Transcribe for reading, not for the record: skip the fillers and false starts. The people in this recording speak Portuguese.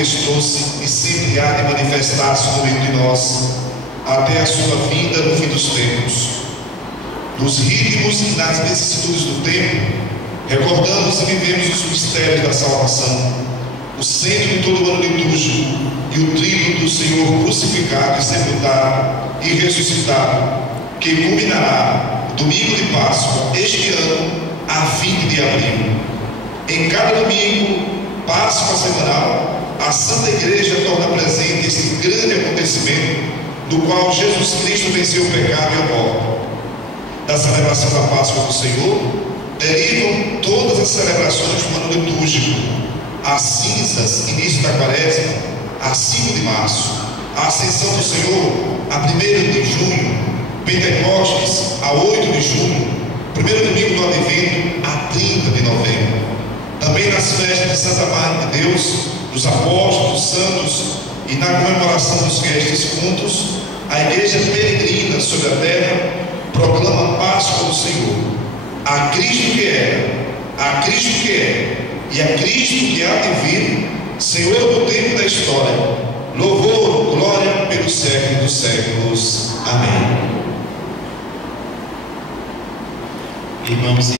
manifestou-se e sempre há de manifestar-se no meio de nós, até a sua vinda no fim dos tempos. Nos ritmos e nas vicissitudes do tempo, recordamos e vivemos os mistérios da salvação, o centro de todo o ano litúrgico e o tríduo do Senhor crucificado e sepultado e ressuscitado, que culminará no domingo de Páscoa este ano, a 20 de abril. Em cada domingo, Páscoa semanal, a Santa Igreja torna presente esse grande acontecimento no qual Jesus Cristo venceu o pecado e a morte. Da celebração da Páscoa do Senhor derivam todas as celebrações do ano litúrgico: as cinzas, início da quaresma, a 5 de março, a Ascensão do Senhor, a 1º de junho, Pentecostes, a 8 de junho, primeiro domingo do Advento, a 30 de novembro. Também nas festas de Santa Mãe de Deus, dos apóstolos, dos santos e na comemoração dos restos fundos, a Igreja peregrina sobre a terra proclama a Páscoa do Senhor. A Cristo que era, a Cristo que é e a Cristo que há de vir, Senhor do tempo da história, louvor, glória pelos séculos dos séculos. Amém. Irmãos